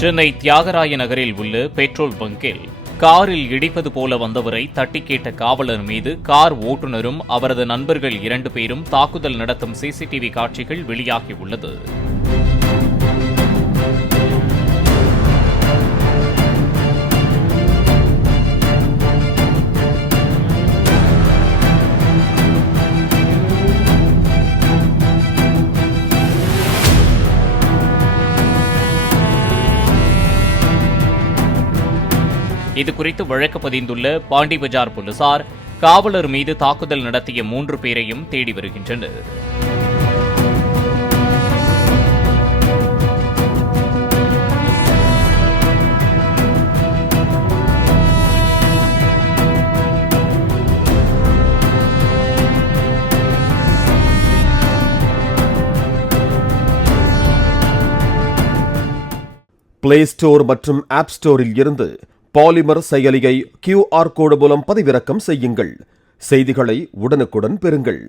சென்னை தியாகராய நகரில் உள்ள பெட்ரோல் பங்கில் காரில் இடிப்பது போல வந்தவரை தட்டி கேட்ட காவலர் மீது கார் ஓட்டுநரும் அவரது நண்பர்கள் 2 பேரும் தாக்குதல் நடத்தும் சிசிடிவி காட்சிகள் வெளியாகியுள்ளது. இதுகுறித்து வழக்கு பதிந்துள்ள பாண்டி பஜார் போலீசார் காவலர் மீது தாக்குதல் நடத்திய 3 பேரையும் தேடி வருகின்றனர். பிளே ஸ்டோர் மற்றும் ஆப் ஸ்டோரில் இருந்து பாலிமர் செயலியை QR கோடு மூலம் பதிவிறக்கம் செய்யுங்கள். செய்திகளை உடனுக்குடன் பெறுங்கள்.